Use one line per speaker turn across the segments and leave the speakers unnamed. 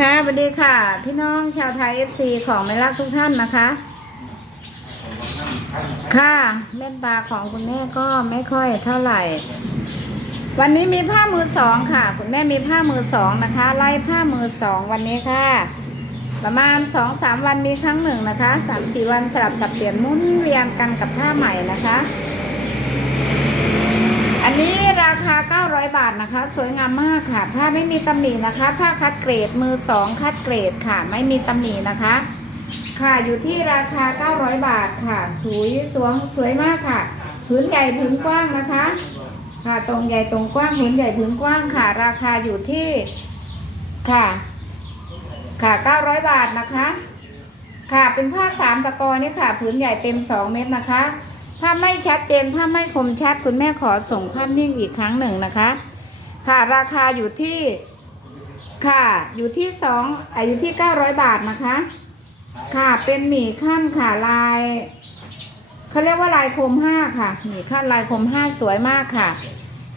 ค่ะสวัสดีค่ะ พี่น้องชาวไทย FC ของไม่รักทุกท่านนะคะ ค่ะเม่นตาของคุณแม่ก็ไม่ค่อยเท่าไหร่ วันนี้มีผ้ามือสองค่ะ คุณแม่มีผ้ามือสองนะคะ ไล่ผ้ามือสองวันนี้ค่ะ ประมาณสองสามวันมีครั้งหนึ่งนะคะสามสี่วันสลับสับเปลี่ยนมุนเวียนกันกับผ้าใหม่นะคะ คา 900 บาทนะคะ สวยงามมากค่ะ ผ้าไม่มีตำหนินะคะ ผ้าคัดเกรดมือสองคัดเกรดค่ะ ไม่มีตำหนินะคะ ค่ะอยู่ที่ราคา 900 บาทค่ะ สวยสวงสวยมากค่ะผืนใหญ่ผืนกว้างนะคะ ค่ะตรงใหญ่ตรงกว้างผืนใหญ่ผืนกว้างค่ะ ราคาอยู่ที่ค่ะ ค่ะ 900 บาทนะคะ ค่ะเป็นผ้าสามตะกอนี่ค่ะผืนใหญ่เต็ม 2 เม็ดนะคะ ถ้าไม่ชัดเจนถ้าไม่คมชัดคุณแม่ขอส่งภาพนิ่งอีกครั้งหนึ่งนะคะ ค่ะราคาอยู่ที่ค่ะอยู่ที่สองอยู่ที่เก้าร้อยบาทนะคะ ค่ะเป็นหมี่ขั้นค่ะลายเขาเรียกว่าลายคมห้าค่ะหมี่ขั้นลายคมห้าสวยมากค่ะ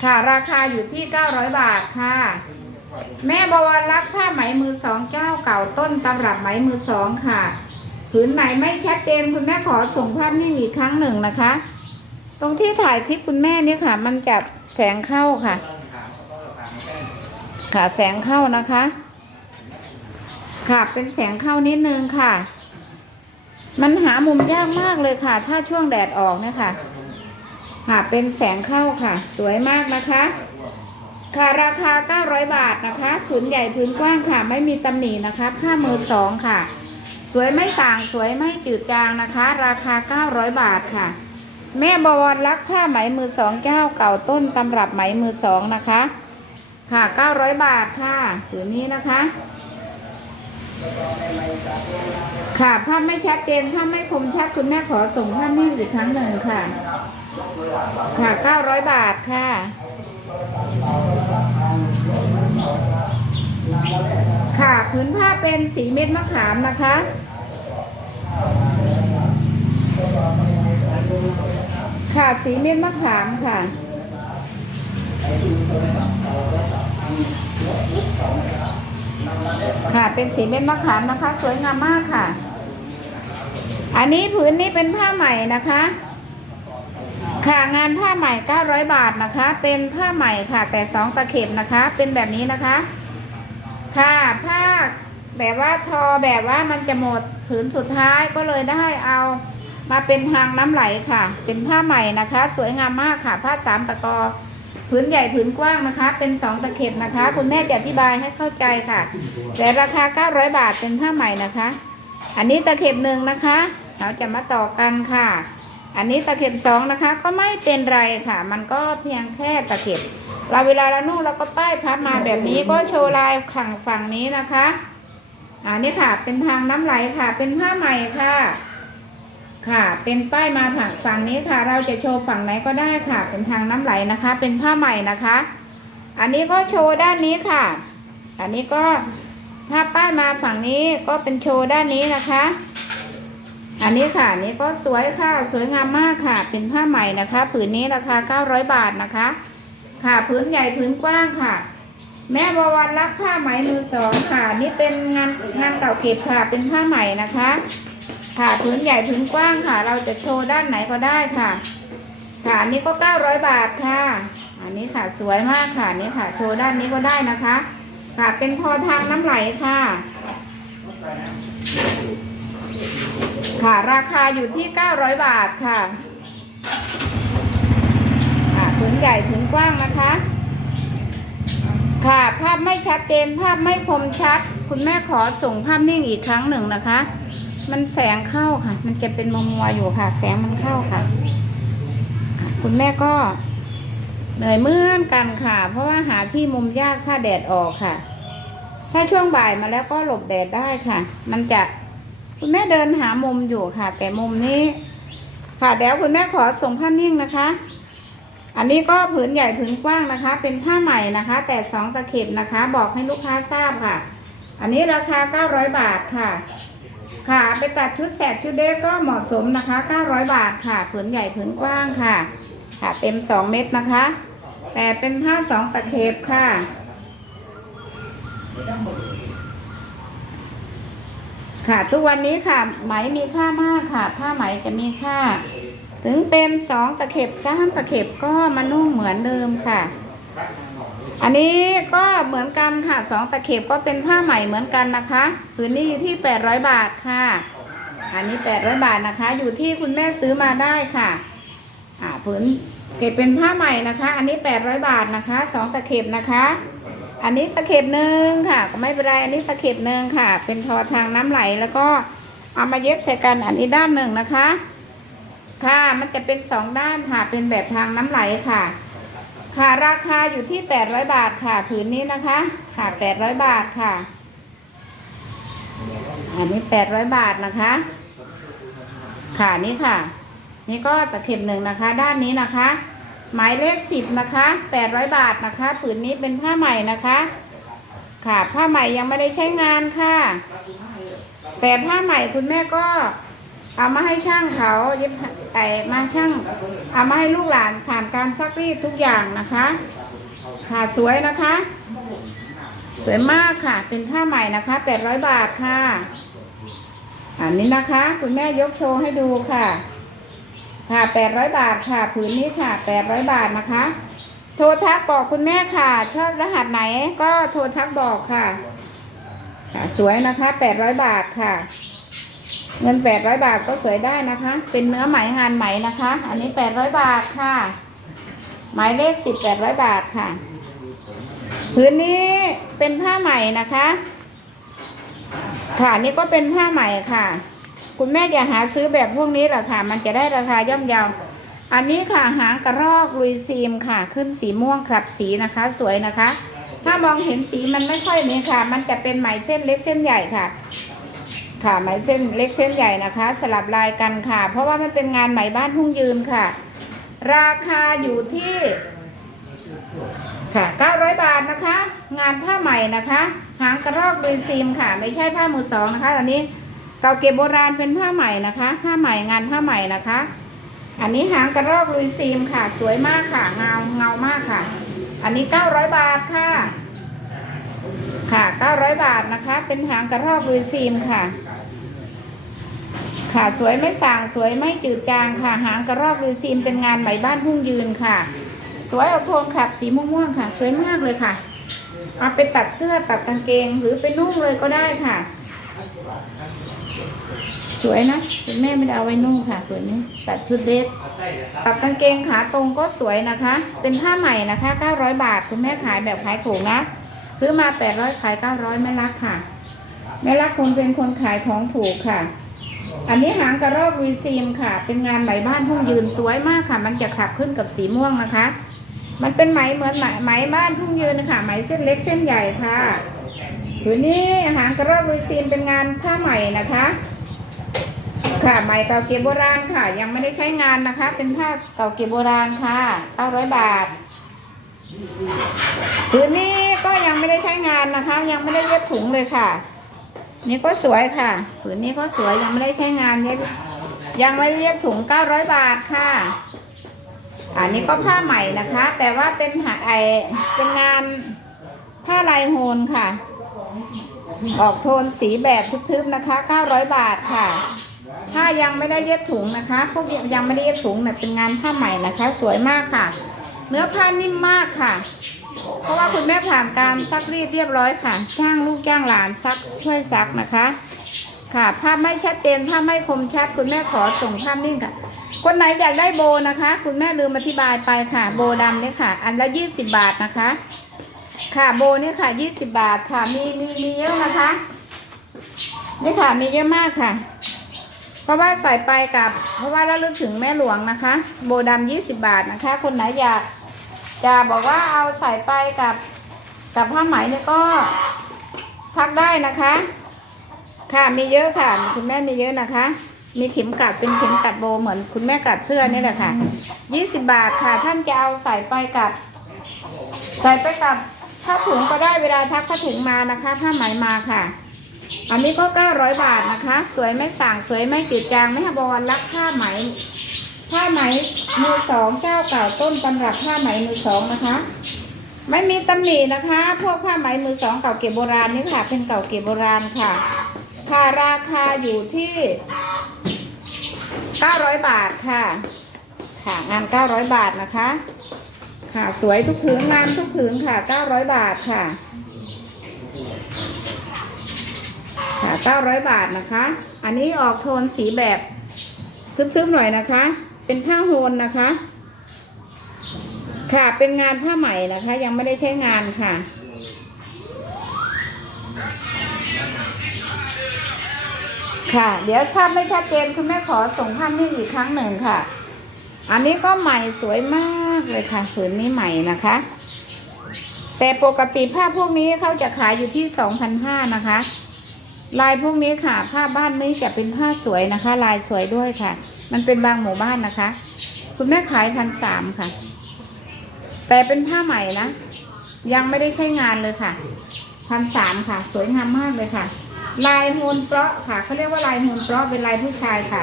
ค่ะราคาอยู่ที่เก้าร้อยบาทค่ะแม่บวรรักผ้าไหมมือสองเจ้าเก่าต้นตำรับไหมมือสองค่ะ ผืนไหนไม่ชัดเจนคุณแม่ขอส่งภาพนิ่งอีกครั้งหนึ่งนะคะ ตรงที่ถ่ายคลิปคุณแม่เนี่ยค่ะ มันจะแสงเข้าค่ะ ค่ะแสงเข้านะคะ ค่ะเป็นแสงเข้านิดนึงค่ะ มันหามุมยากมากเลยค่ะ ถ้าช่วงแดดออกเนี่ยค่ะ ค่ะเป็นแสงเข้าค่ะ สวยมากนะคะค่ะราคา 900 บาทนะคะผืนใหญ่ผืนกว้างค่ะ ไม่มีตำหนินะคะผ้ามือสองค่ะ สวยไม่ส่างสวยไม่จืดจางนะคะ ราคา 900 บาทค่ะ แม่บวรรักผ้าไหมมือสองแก้วเก่าต้นตำรับไหมมือสองนะคะ ค่ะ 900 บาทค่ะผืนนี้นะคะ ค่ะภาพไม่ชัดเจนภาพไม่คมชัดคุณแม่ขอส่งภาพนิ่งอีกครั้งหนึ่งค่ะ ค่ะ 900 บาทค่ะค่ะพื้นผ้าเป็นสีเม็ดมะขามนะคะ ค่ะสีเม็ดมะขามค่ะ ค่ะเป็นสีเม็ดมะขามนะคะ สวยงามมากค่ะ อันนี้ผืนนี้เป็นผ้าใหม่นะคะ ค่ะงานผ้าใหม่900 บาทนะคะ เป็นผ้าใหม่ค่ะ แต่สองตะเข็บนะคะ เป็นแบบนี้นะคะ ค่ะผ้าแบบว่าทอแบบว่ามันจะหมดผืนสุดท้ายก็เลยได้เอา มาเป็นทางน้ำไหลค่ะ เป็นผ้าใหม่นะคะ สวยงามมากค่ะ ผ้าสามตะกอผืนใหญ่ผืนกว้างนะคะ เป็นสองตะเข็บนะคะ คุณแม่จะอธิบายให้เข้าใจค่ะ แต่ราคา 900 บาทเป็นผ้าใหม่นะคะ อันนี้ตะเข็บหนึ่งนะคะ เราจะมาต่อกันค่ะ อันนี้ตะเข็บสองนะคะ ก็ไม่เป็นไรค่ะ มันก็เพียงแค่ตะเข็บ เราเวลาเรานุ่งเราก็ป้ายพับมาแบบนี้ก็โชว์ลายขังฝั่งนี้นะคะอันนี้ค่ะ เป็นทางน้ำไหลค่ะ เป็นผ้าใหม่ค่ะ ค่ะ เป็นป้ายมาฝั่งฝั่งนี้ค่ะ เราจะโชว์ฝั่งไหนก็ได้ค่ะ เป็นทางน้ำไหลนะคะ เป็นผ้าใหม่นะคะ อันนี้ก็โชว์ด้านนี้ค่ะ อันนี้ก็ถ้าป้ายมาฝั่งนี้ก็เป็นโชว์ด้านนี้นะคะ อันนี้ค่ะนนี้ก็สวยค่ะ สวยงามมากค่ะ เป็นผ้าใหม่นะคะ ผืนนี้ราคา 900 บาทนะคะ ค่ะพื้นใหญ่พื้นกว้างค่ะ แม่บวรรักผ้าไหมมือสองค่ะ นี่เป็นงานงานเก่าเก็บค่ะ เป็นผ้าใหม่นะคะ ค่ะพื้นใหญ่พื้นกว้างค่ะ เราจะโชว์ด้านไหนก็ได้ค่ะ ค่ะอันนี้ก็900บาทค่ะ อันนี้ค่ะสวยมากค่ะอันนี่ค่ะ โชว์ด้านนี้ก็ได้นะคะ ค่ะเป็นทอทางน้ำไหลค่ะ ค่ะราคาอยู่ที่900บาทค่ะค่ะผืนใหญ่ผืนกว้างนะคะ ค่ะภาพไม่ชัดเจนภาพไม่คมชัด คุณแม่ขอส่งภาพนิ่งอีกครั้งหนึ่งนะคะ มันแสงเข้าค่ะ มันจะเป็นมัวมัวๆอยู่ค่ะ แสงมันเข้าค่ะ คุณแม่ก็เหนื่อยเมื่อนกันค่ะ เพราะว่าหาที่มุมยากถ้าแดดออกค่ะ ถ้าช่วงบ่ายมาแล้วก็หลบแดดได้ค่ะ มันจะคุณแม่เดินหามุมอยู่ค่ะ แต่มุมนี้ ค่ะเดี๋ยวคุณแม่ขอส่งภานิ่งนะคะ อันนี้ก็ผืนใหญ่ผืนกว้างนะคะ เป็นผ้าใหม่นะคะ แต่สองตะเข็บนะคะ บอกให้ลูกค้าทราบค่ะ อันนี้ราคา900บาทค่ะ ค่ะ ไปตัดชุดแสกชุดเด็กก็เหมาะสมนะคะ 900 บาทค่ะ ผืนใหญ่ผืนกว้างค่ะ ค่ะ เต็ม 2 เม็ดนะคะ แต่เป็นผ้าสองตะเข็บค่ะค่ะทุกวันนี้ค่ะ ไหมมีค่ามากค่ะ ผ้าไหมจะมีค่า ถึงเป็นสองตะเข็บสามตะเข็บก็มานุ่งเหมือนเดิมค่ะ อันนี้ก็เหมือนกันค่ะสองตะเข็บก็เป็นผ้าไหม่เหมือนกันนะคะผืนนี้อยู่ที่แปดร้อยบาทค่ะ อันนี้แปดร้อยบาทนะคะ อยู่ที่คุณแม่ซื้อมาได้ค่ะ อ่าผืนเก็บเป็นผ้าใหม่นะคะ อันนี้แปดร้อยบาทนะคะสองตะเข็บนะคะ อันนี้ตะเข็บหนึ่งค่ะ ก็ไม่เป็นไรอันนี้ตะเข็บหนึ่งค่ะ เป็นทอทางน้ำไหลแล้วก็เอามาเย็บใส่กันอันนี้ด้านหนึ่งนะคะ ค่ะมันจะเป็นสองด้านค่ะเป็นแบบทางน้ำไหลค่ะ ค่ะราคาอยู่ที่แปดร้อยบาทค่ะ ผืนนี้นะคะ ค่ะแปดร้อยบาทค่ะ อันนี้แปดร้อยบาทนะคะ ค่ะนี่ค่ะ นี่ก็ตะเข็บหนึ่งนะคะ ด้านนี้นะคะ หมายเลขสิบนะคะแปดร้อยบาทนะคะ ผืนนี้เป็นผ้าใหม่นะคะ ค่ะ ผ้าใหม่ยังไม่ได้ใช้งานค่ะ แต่ผ้าใหม่คุณแม่ก็ เอามาให้ช่างเขาเย็บไอมาช่างเอามาให้ลูกหลานผ่านการซักรีดทุกอย่างนะคะค่ะสวยนะคะ สวยมากค่ะ เป็นผ้าใหม่นะคะแปดร้อยบาทค่ะอันนี้นะคะ คุณแม่ยกโชว์ให้ดูค่ะ ค่ะแปดร้อยบาทค่ะ ผืนนี้ค่ะแปดร้อยบาทนะคะ โทรทักบอกคุณแม่ค่ะ ชอบรหัสไหนก็โทรทักบอกค่ะ ค่ะ สวยนะคะแปดร้อยบาทค่ะ เงินแปดร้อยบาทก็สวยได้นะคะ เป็นเนื้อไหมงานไหมนะคะ อันนี้แปดร้อยบาทค่ะ หมายเลขสิบแปดร้อยบาทค่ะผืนนี้เป็นผ้าไหมนะคะ ค่ะนี่ก็เป็นผ้าไหมค่ะ คุณแม่อย่าหาซื้อแบบพวกนี้หรอกค่ะ มันจะได้ราคาย่อมเยาอันนี้ค่ะหางกระรอกลุยซีมค่ะ ขึ้นสีม่วงคลับสีนะคะ สวยนะคะ ถ้ามองเห็นสีมันไม่ค่อยนี้ค่ะ มันจะเป็นไหมเส้นเล็กเส้นใหญ่ค่ะ ค่ะไหมเส้นเล็กเส้นใหญ่นะคะ สลับลายกันค่ะ เพราะว่ามันเป็นงานไหมบ้านทุ่งยืนค่ะ ราคาอยู่ที่ค่ะ 900 บาทนะคะ งานผ้าใหม่นะคะ หางกระรอกลุยซีมค่ะ ไม่ใช่ผ้ามือสองนะคะอันนี้เก่าเก็บโบราณเป็นผ้าใหม่นะคะ ผ้าใหม่งานผ้าใหม่นะคะ อันนี้หางกระรอกลุยซีมค่ะ สวยมากค่ะ เงาเงามากค่ะ อันนี้ 900 บาทค่ะ ค่ะ 900 บาทนะคะ เป็นหางกระรอกลุยซีมค่ะ ค่ะสวยไม่สางสวยไม่จืดจางค่ะ หางกระรอกลุยซีมเป็นงานไหมบ้านทุ่งยืนค่ะ สวยเอาโทนขับสีม่วงๆค่ะ สวยมากเลยค่ะเอาไปตัดเสื้อตัดกางเกงหรือไปนุ่งเลยก็ได้ค่ะ สวยนะคุณแม่ไม่ได้เอาไว้นุ่งค่ะตัวนี้ ตัดชุดเดรสตัดกางเกงขาตรงก็สวยนะคะ เป็นผ้าใหม่นะคะ 900 บาทคุณแม่ขายแบบขายถูกนะซื้อมา 800ขาย900แม่รักค่ะแม่รักคงเป็นคนขายของถูกค่ะ อันนี้หางกระรอกวีซีมค่ะ เป็นงานไหมบ้านทุ่งยืนสวยมากค่ะ มันจะขับขึ้นกับสีม่วงนะคะ มันเป็นไหมเหมือนไหมไหมบ้านทุ่งยืนค่ะ ไหมเส้นเล็กเส้นใหญ่ค่ะผืนนี้หางกระรอกวีซีมเป็นงานผ้าไหม่นะคะ ค่ะไหมเก่าเก็บโบราณค่ะ ยังไม่ได้ใช้งานนะคะ เป็นผ้าเก่าเก็บโบราณค่ะ900บาทผืนนี้ก็ยังไม่ได้ใช้งานนะคะ ยังไม่ได้เย็บถุงเลยค่ะ นี่ก็สวยค่ะ ผืนนี้ก็สวยยังไม่ได้ใช้งานย็บยังไม่ได้เย็บถุง900บาทค่ะ อันนี้ก็ผ้าใหม่นะคะ แต่ว่าเป็นหาไอเป็นงานผ้าลายโฮนค่ะ ออกโทนสีแบบทึบๆนะคะ900บาทค่ะ ถ้ายังไม่ได้เย็บถุงนะคะ พวกยังไม่ได้เย็บถุงเนี่ยเป็นงานผ้าใหม่นะคะ สวยมากค่ะ เนื้อผ้านิ่มมากค่ะ เพราะว่าคุณแม่ผ่านการซักรีดเรียบร้อยค่ะจ้างลูกจ้างหลานซักช่วยซักนะคะ ค่ะภาพไม่ชัดเจนภาพไม่คมชัด คุณแม่ขอส่งภาพนิ่งค่ะ คนไหนอยากได้โบนะคะ คุณแม่ลืมอธิบายไปค่ะ โบดำเนี่ยค่ะ อันละยี่สิบบาทนะคะ ค่ะโบนี่ค่ะยี่สิบบาทค่ะมีมีมีเยอะนะคะนี่ค่ะมีเยอะมากค่ะ เพราะว่าใส่ไปกับ เพราะว่าระลึกถึงแม่หลวงนะคะ โบดำยี่สิบบาทนะคะ คนไหนอยาก จะบอกว่าเอาใส่ไปกับกับผ้าไหมเนี่ยก็ทักได้นะคะ ค่ะมีเยอะค่ะ คุณแม่มีเยอะนะคะ มีเข็มกลัดเป็นเข็มกลัดโบเหมือนคุณแม่กลัดเสื้อนี่แหละค่ะยี่สิบบาทค่ะท่านจะเอาใส่ไปกับ ใส่ไปกับผ้าถุงก็ได้เวลาทักผ้าถุงมานะคะผ้าไหมมาค่ะ อันนี้ก็900บาทนะคะ สวยไม่สั่งสวยไม่จืดจางไม่ฮบอลรักผ้าไหม ผ้าไหมมือสองเจ้าเก่าต้นตำรับผ้าไหมมือสองนะคะ ไม่มีตำหนินะคะ พวกผ้าไหมมือสองเก่าเก็บโบราณนี่ค่ะ เป็นเก่าเก็บโบราณค่ะ ค่ะราคาอยู่ที่ 900 บาทค่ะ ค่ะงาน900 บาทนะคะ ค่ะสวยทุกผืนงามทุกผืนค่ะ 900 บาทค่ะค่ะ900 บาทนะคะ อันนี้ออกโทนสีแบบทึบๆหน่อยนะคะ เป็นผ้าโฮนนะคะ ค่ะเป็นงานผ้าไหมนะคะ ยังไม่ได้ใช้งานค่ะ ค่ะ เดี๋ยวภาพไม่ชัดเจนคุณแม่ขอส่งภาพนี้อีกครั้งหนึ่งค่ะ อันนี้ก็ใหม่สวยมากเลยค่ะผืนนี้ใหม่นะคะ แต่ปกติผ้าพวกนี้เขาจะขายอยู่ที่2,500นะคะ ลายพวกนี้ค่ะ ผ้าบ้านนี้จะเป็นผ้าสวยนะคะ ลายสวยด้วยค่ะ มันเป็นบางหมู่บ้านนะคะ คุณแม่ขายพันสามค่ะ แต่เป็นผ้าใหม่นะยังไม่ได้ใช้งานเลยค่ะพันสามค่ะ สวยงามมากเลยค่ะ ลายโฮนเปราะค่ะเขาเรียกว่าลายโฮนเปราะเป็นลายผู้ชายค่ะ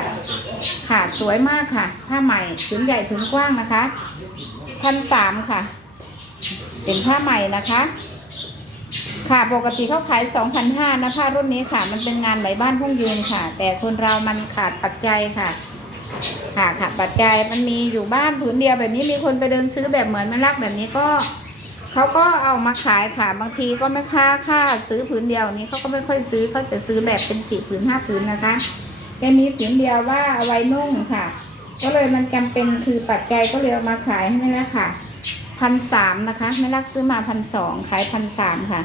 ค่ะสวยมากค่ะ ผ้าใหม่ถึงใหญ่ถึงกว้างนะคะพันสามค่ะ เป็นผ้าใหม่นะคะ ค่ะปกติเขาขาย 2,500นะผ้ารุ่นนี้ค่ะ มันเป็นงานไหมบ้านพุ่งยืนค่ะ แต่คนเรามันขาดปัจจัยค่ะ ค่ะขาดปัจจัยมันมีอยู่บ้านผืนเดียวแบบนี้มีคนไปเดินซื้อแบบเหมือนแม่รักแบบนี้ก็เขาก็เอามาขายค่ะบางทีก็ไม่ค่าค่าซื้อผืนเดียวนี้เขาก็ไม่ค่อยซื้อเขาจะซื้อแบบเป็นสี่ผืนห้าผืนนะคะแค่มีผืนเดียวว่าเอาไว้นุ่งค่ะ ก็เลยมันจำเป็นคือปัจจัยก็เลยเอามาขายให้แม่รักค่ะ พันสามนะคะแม่รักซื้อมาพันสองขายพันสามค่ะ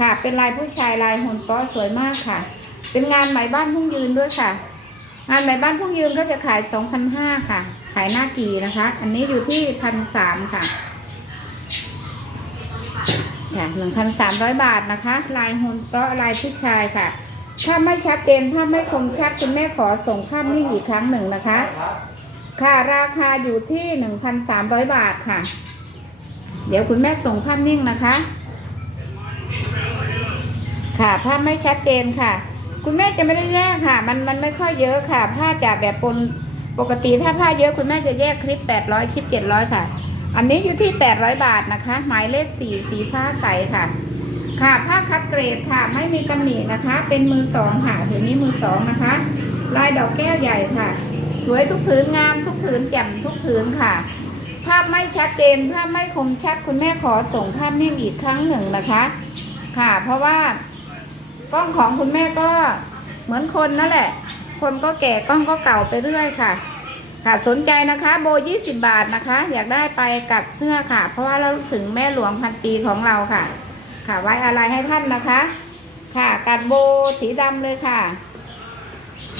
ค่ะ เป็นลายผู้ชายลายโฮนปาะสวยมากค่ะ เป็นงานไหมบ้านพุ่งยืนด้วยค่ะ งานไหมบ้านพุ่งยืนก็จะขาย2,500ค่ะ ขายหน้ากีนะคะ อันนี้อยู่ที่พันสามค่ะค่ะหนึ่งพันสามร้อยบาทนะคะ ลายโฮนปาะลายผู้ชายค่ะถ้าไม่ชัดเจนถ้าไม่คมชัดคุณแม่ขอส่งภาพนิ่งอีกครั้งหนึ่งนะคะ ค่ะราคาอยู่ที่หนึ่งพันสามร้อยบาทค่ะ เดี๋ยวคุณแม่ส่งภาพนิ่งนะคะ ค่ะผ้าไม่ชัดเจนค่ะ คุณแม่จะไม่ได้แยกค่ะ มันมันไม่ค่อยเยอะค่ะผ้าจะแบบปนปกติถ้าผ้าเยอะคุณแม่จะแยกคลิป 800 คลิป 700 ค่ะ อันนี้อยู่ที่ 800 บาทนะคะ หมายเลข 4 สีผ้าใสค่ะ ค่ะผ้าคัดเกรดค่ะ ไม่มีตำหนินะคะ เป็นมือสองค่ะผืนนี้มือสองนะคะ ลายดอกแก้วใหญ่ค่ะ สวยทุกผืนงามทุกผืนแจ่มทุกผืนค่ะ ภาพไม่ชัดเจน ภาพไม่คมชัดคุณแม่ขอส่งภาพนิ่งอีกครั้งหนึ่งนะคะ ค่ะ เพราะว่ากล้องของคุณแม่ก็เหมือนคนนั่นแหละ คนก็แก่กล้องก็เก่าไปเรื่อยค่ะ ค่ะสนใจนะคะโบ 20 บาทนะคะ อยากได้ไปกับเสื้อค่ะ เพราะว่าเราถึงแม่หลวงพันปีของเราค่ะ ค่ะไว้อะไรให้ท่านนะคะ ค่ะกัดโบสีดำเลยค่ะ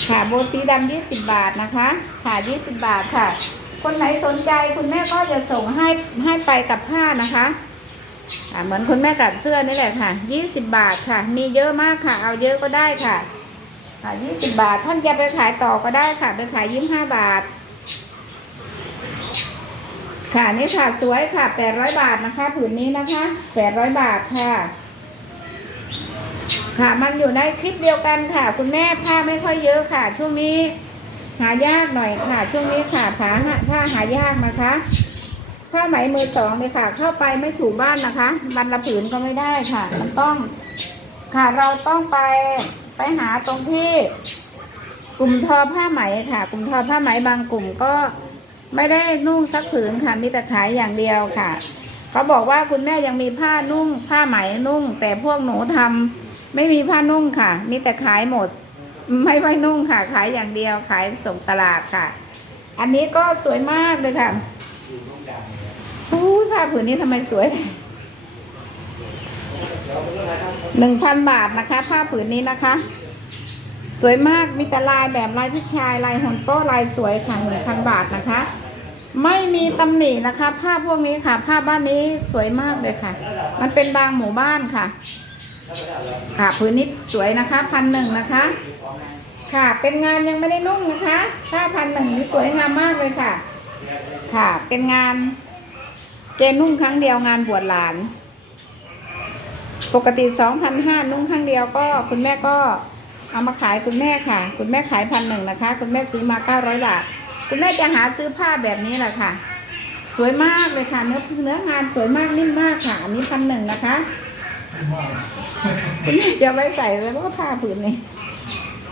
ค่ะโบสีดำ20 บาทนะคะ ค่ะ 20 บาทค่ะ คนไหนสนใจคุณแม่ก็จะส่งให้ให้ไปกับผ้านะคะอ่าเหมือนคุณแม่กัดเสื้อนี่แหละค่ะ20บบาทค่ะ มีเยอะมากค่ะ เอาเยอะก็ได้ค่ะอ่า20บาทท่านจะไปขายต่อก็ได้ค่ะ ไปขาย25บาท ค่ะนี่ค่ะสวยค่ะ800บาทนะคะ ผืนนี้นะคะ800บาทค่ะค่ะมันอยู่ในคลิปเดียวกันค่ะ คุณแม่ผ้าไม่ค่อยเยอะค่ะ ช่วงนี้ หายากหน่อยค่ะ ช่วงนี้ค่ะผ้าผ้าหายากนะคะผ้าไหมมือสองเลยค่ะ เข้าไปไม่ถูกบ้านนะคะบันละผืนก็ไม่ได้ค่ะ มันต้อง ค่ะเราต้องไปไปหาตรงที่ กลุ่มทอผ้าไหมค่ะ กลุ่มทอผ้าไหมบางกลุ่มก็ไม่ได้นุ่งสักผืนค่ะ มีแต่ขายอย่างเดียวค่ะเขาบอกว่าคุณแม่ยังมีผ้านุ่ง ผ้าไหมนุ่ง แต่พวกหนูทำไม่มีผ้านุ่งค่ะ มีแต่ขายหมด ไม่ไว้นุ่งค่ะ ขายอย่างเดียวขายส่งตลาดค่ะ อันนี้ก็สวยมากเลยค่ะอู้ยผ้าผืนนี้ทำไมสวยหนึ่งพันบาทนะคะ ผ้าผืนนี้นะคะ สวยมากมีแต่ลายแบบลายผู้ชายลายหนโต้ลายสวยค่ะหนึ่งพันบาทนะคะ ไม่มีตำหนินะคะ ผ้าพวกนี้ค่ะ ผ้าบ้านนี้สวยมากเลยค่ะ มันเป็นบางหมู่บ้านค่ะ ค่ะผืนนี้สวยนะคะพันหนึ่งนะคะ ค่ะเป็นงานยังไม่ได้นุ่งนะคะผ้าพันหนึ่งนี่สวยงามมากเลยค่ะ ค่ะเป็นงานเกณฑ์นุ่งครั้งเดียวงานบวชหลาน ปกติสองพันห้านุ่งครั้งเดียวก็คุณแม่ก็เอามาขายคุณแม่ค่ะ คุณแม่ขายพันหนึ่งนะคะ คุณแม่ซื้อมาเก้าร้อยบาทคุณแม่จะหาซื้อผ้าแบบนี้แหละค่ะ สวยมากเลยค่ะเนื้อเนื้องานสวยมากนิ่มมากค่ะอันนี้พันหนึ่งนะคะ คุณแม่จะเอาไว้ใส่เลยเพราะว่าผ้าผืนนี้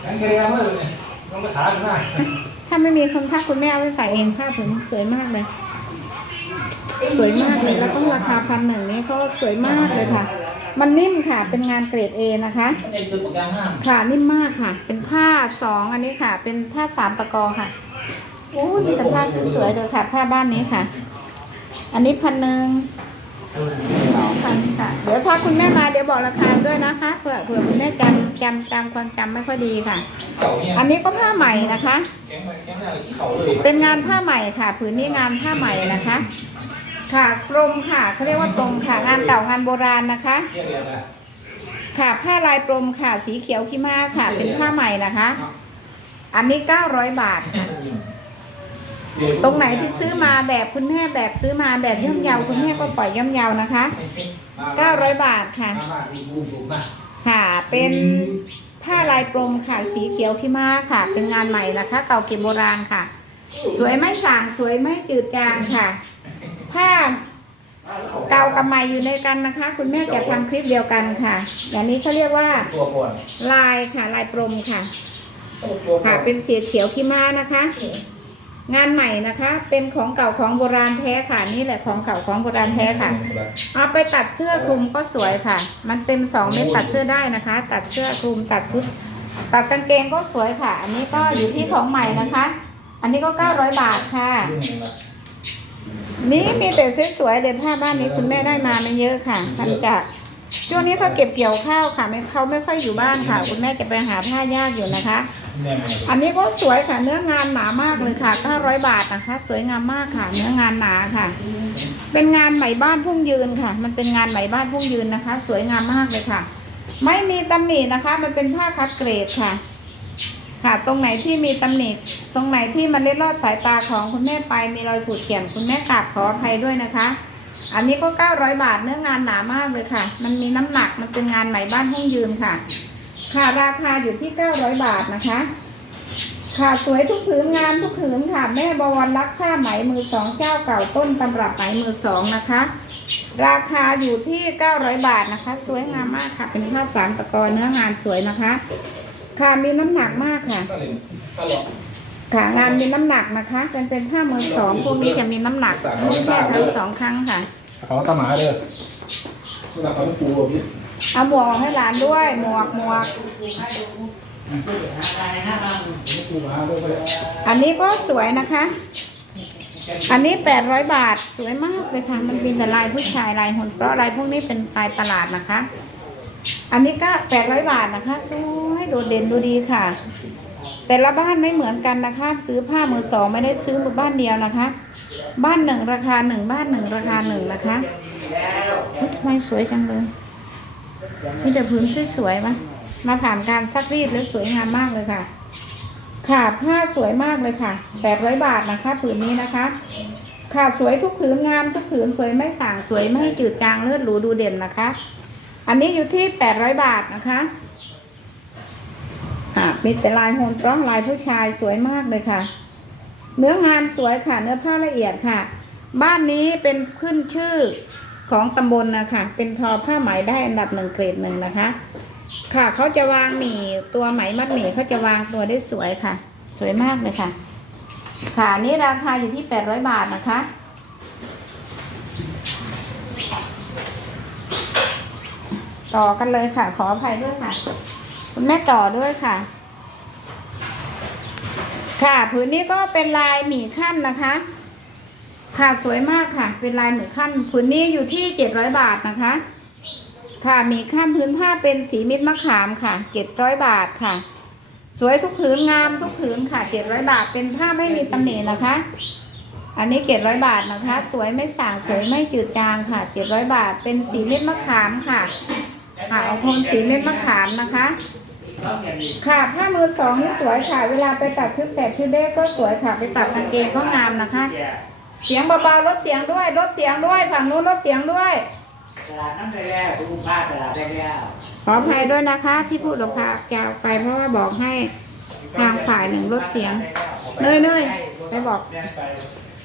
งั้นเกลียมาเลยเนี่ยต้องไปขาดูหน้า
ถ้าไม่มีคนทักคุณแม่เอาไปใส่เองผ้าผืนสวยมากเลย สวยมากเลยแล้วก็ราคาพันหนึ่งนี้ก็สวยมากเลยค่ะ มันนิ่มค่ะ เป็นงานเกรด A นะคะ
ไม่ใช่จุดประกันห้าม
ค่ะนิ่มมากค่ะ เป็นผ้าสองอันนี้ค่ะ เป็นผ้าสามตะกอค่ะโอ้ยมีแต่ผ้าสวยๆเลยค่ะ ผ้าบ้านนี้ค่ะ อันนี้พันหนึ่งสอ งพันค่ะ เดี๋ยวถ้าคุณแม่มาเดี๋ยวบอกราคาด้วยนะคะเผื่อเผื่อคุณแม่จำจำจำความจำไม่ค่อยดีค่ะ
เข่าเนี่ย
อันนี้ก็ผ้าใหม่นะคะ
แข็งไปแข็งหน้าเลยที่เข่าเลย
เป็นงานผ้าใหม่ค่ะ ผืนนี้งานผ้าใหม่นะคะ ค่ะกลมค่ะเขาเรียกว่ากลมค่ะงานเก่างานโบราณนะคะ
เรียกเรียกนะ
ค่ะผ้าลายกลมค่ะ สีเขียวขี้ม้าค่ะ เป็นผ้าใหม่นะคะ อันนี้900บาทค่ะ ตรงไหนที่ซื้อมาแบบคุณแม่แบบซื้อมาแบบย่อมเยาคุณแม่ก็ปล่อยย่อมเยานะคะ900บาทค่ะ
มามาดูดูดูมา
ค่ะ เป็นผ้าลายกลมค่ะสีเขียวขี้ม้าค่ะ เป็นงานใหม่นะคะ เก่าเก็บโบราณค่ะ สวยไม่ส่างสวยไม่จืดจางค่ะ ผ้าเก่ากับใหม่อยู่ในกันนะคะ คุณแม่จะทำคลิปเดียวกันค่ะ อย่างนี้เขาเรียกว่า
ตัวบอล
ลายค่ะลายปรมค่ะ
ตัวบอ
ค่ะ
ล
เป็นสีเขียวขี้ม้านะคะ งานใหม่นะคะ เป็นของเก่าของโบราณแท้ค่ะ นี่แหละของเก่าของโบราณแท้ค่ะ เอาไปตัดเสื้อคลุมก็สวยค่ะ มันเต็มสองเม็ดตัดเสื้อได้นะคะ ตัดเสื้อคลุมตัดชุด ตัดกางเกงก็สวยค่ะ อันนี้ก็อยู่ที่ของใหม่นะคะ อันนี้ก็900บาทค่ะ นี่มีแต่สวยๆเด่นผ้าบ้านนี้คุณแม่ได้มาไม่เยอะค่ะทันจาก ช่วงนี้เขาเก็บเกี่ยวข้าวค่ะไม่เขาไม่ค่อยอยู่บ้านค่ะ คุณแม่จะไปหาผ้ายากอยู่นะคะ
อัน
นี้ก็สวยค่ะเนื้องานหนามากเลยค่ะ900บาทนะคะ สวยงามมากค่ะ เนื้องานหนาค่ะ เป็นงานไหมบ้านพุ่งยืนค่ะ มันเป็นงานไหมบ้านพุ่งยืนนะคะ สวยงามมากเลยค่ะ ไม่มีตำหนินะคะ มันเป็นผ้าคัดเกรดค่ะค่ะ ตรงไหนที่มีตำหนิตรงไหนที่มันเล็ดลอดสายตาของคุณแม่ไปมีรอยขูดเขียนคุณแม่กราบขออภัยด้วยนะคะ อันนี้ก็ 900 บาทเนื้องานหนามากเลยค่ะ มันมีน้ำหนักมันเป็นงานไหมบ้านพุ่งยืนค่ะ ค่ะราคาอยู่ที่ 900 บาทนะคะ ค่ะสวยทุกผืนงานทุกผืนค่ะ แม่บวรรักผ้าไหมมือสองเจ้าเก่าต้นตำรับไหมมือสองนะคะ ราคาอยู่ที่ 900 บาทนะคะ สวยงามมากค่ะ เป็นผ้าสามตะกอเนื้องานสวยนะคะ ค่ะมีน้ำหนักมากค่ะ
ก็เลยตลอด
ค่ะงานมีน้ำหนักนะคะเป็นเป็นผ้ามือสองพวกนี้จะมีน้ำหนักไม่แค่ครั้งสองครั้งค่ะ
เขาตาหมาเด้อเวลาเขาปูแบบนี้
เอาหมวกออกให้หลานด้วย หมวกหมวก
ปูหมาเด้อไป
อันนี้ก็สวยนะคะ อันนี้800บาทสวยมากเลยค่ะ มันเป็นแต่ลายผู้ชายลายหุ่นเพราะลายพวกนี้เป็นลายตลาดนะคะ อันนี้ก็800บาทนะคะสวยโดดเด่นดูดีค่ะ แต่ละบ้านไม่เหมือนกันนะคะ ซื้อผ้ามือสองไม่ได้ซื้อมือบ้านเดียวนะคะ บ้านหนึ่งราคาหนึ่งบ้านหนึ่งราคาหนึ่งนะคะทำไมสวยจังเลยมีแต่พื้นสวยๆมามาผ่านการซักรีดแล้วสวยงามมากเลยค่ะค่ะผ้าสวยมากเลยค่ะแปดร้อยบาทนะคะผืนนี้นะคะค่ะสวยทุกผืนงามทุกผืนสวยไม่สางสวยไม่จืดจางเลือดหรูดูเด่นนะคะ อันนี้อยู่ที่แปดร้อยบาทนะคะ มีแต่ลายโฮมร้องลายผู้ชายสวยมากเลยค่ะ เนื้องานสวยค่ะ เนื้อผ้าละเอียดค่ะ บ้านนี้เป็นขึ้นชื่อของตำบลนะคะ เป็นทอผ้าไหมได้อันดับหนึ่งเกรดหนึ่งนะคะ ค่ะเขาจะวางหมี่ตัวไหมมัดหมี่เขาจะวางตัวได้สวยค่ะ สวยมากเลยค่ะ ค่ะนนี่ราคาอยู่ที่แปดร้อยบาทนะคะต่อกันเลยค่ะ ขออภัยด้วยค่ะ คุณแม่ต่อด้วยค่ะ ค่ะผืนนี้ก็เป็นลายหมี่ขั้นนะคะ ค่ะสวยมากค่ะ เป็นลายหมี่ขั้นผืนนี้อยู่ที่เจ็ดร้อยบาทนะคะ ค่ะหมีข้ามพื้นผ้าเป็นสีมิตรมะขามค่ะเจ็ดร้อยบาทค่ะ สวยทุกผืนงามทุกผืนค่ะเจ็ดร้อยบาทเป็นผ้าไม่มีตำหนินะคะ อันนี้เจ็ดร้อยบาทนะคะ สวยไม่สางสวยไม่จืดจางค่ะเจ็ดร้อยบาทเป็นสีเม็ดมะขามค่ะค่ะเอาโทนสีเม็ดมะขามนะคะ ค่ะผ้ามือสองนี่สวยค่ะ เวลาไปตัดชุดแสบชุดเด็กก็สวยค่ะ ไปตัดกางเกงก็งามนะคะ เสียงเบาๆลดเสียงด้วยลดเสียงด้วยฝั่งนู้นลดเสียงด้วย
ตลาดน้ำได้แล้วดูผ้าตลาดได้แล้ว
ขออภัยด้วยนะคะ ที่พูดออกแกวไปเพราะว่าบอกให้ทางฝ่ายหนึ่งลดเสียงเนยเนยไปบอก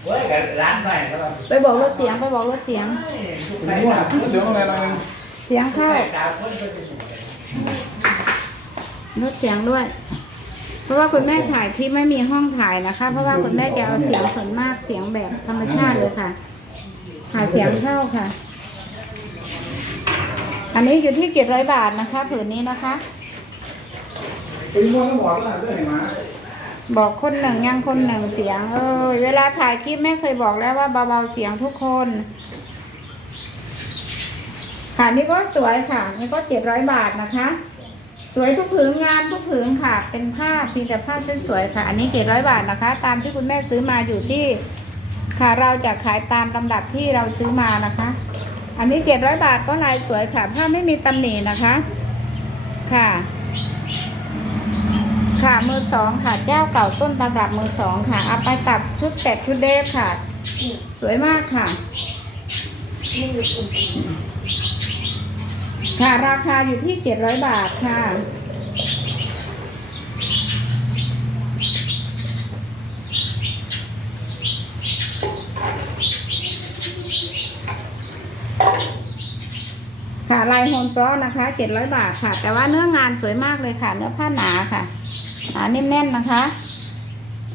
เฮ้ยกับร้านไปก็ต้อง
ไปบอกลดเสียงไปบอกลดเสียง
เป็นมั่วเสียงอะไรอะไร
เสียงเข้า
ตามคนก็จะ
ลดเสียงด้วย เพราะว่าคุณแม่ถ่ายคลิปไม่มีห้องถ่ายนะคะ เพราะว่าคุณแม่จะเอาเสียงส่วนมากเสียงแบบธรรมชาติเลยค่ะหาเสียงเข้าค่ะ อันนี้อยู่ที่เจ็ดร้อยบาทนะคะผืนนี้นะคะ
เป็นม้วนก็บอกแล้วได้เห็นไหม
บอกคนหนึ่งยังคนหนึ่งเสียง เออ เวลาถ่ายคลิปแม่เคยบอกแล้วว่าเบาๆเสียงทุกคน ค่ะนี่ก็สวยค่ะ นี่ก็เจ็ดร้อยบาทนะคะ สวยทุกผืนงานทุกผืนค่ะ เป็นผ้าเพียงแต่ผ้าสวยๆค่ะ อันนี้เจ็ดร้อยบาทนะคะ ตามที่คุณแม่ซื้อมาอยู่ที่ ค่ะเราจะขายตามลำดับที่เราซื้อมานะคะ อันนี้เจ็ดร้อยบาทก็ลายสวยค่ะ ผ้าไม่มีตำหนินะคะ ค่ะ ค่ะมือสองค่ะเจ้าเก่าต้นตำรับมือสองค่ะเอาไปตัดชุดแสกชุดเดฟค่ะ สวยมากค่ะ ค่ะ ราคาอยู่ที่เจ็ดร้อยบาทค่ะ ค่ะลายโฮมโปรนะคะเจ็ดร้อยบาทค่ะ แต่ว่าเนื้องานสวยมากเลยค่ะ เนื้อผ้าหนาค่ะหนาแน่นๆนะคะ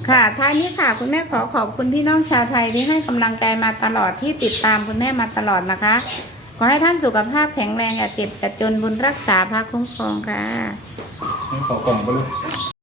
ค่ะท้ายนี้ค่ะคุณแม่ขอขอบคุณพี่น้องชาวไทยที่ให้กำลังใจมาตลอดที่ติดตามคุณแม่มาตลอดนะคะ อให้ท่านสุขภาพแข็งแรงอย่าเจ็บอย่าจนบุญรักษาพาคุ้มครองค่ะ
ขอกล่องไปเลย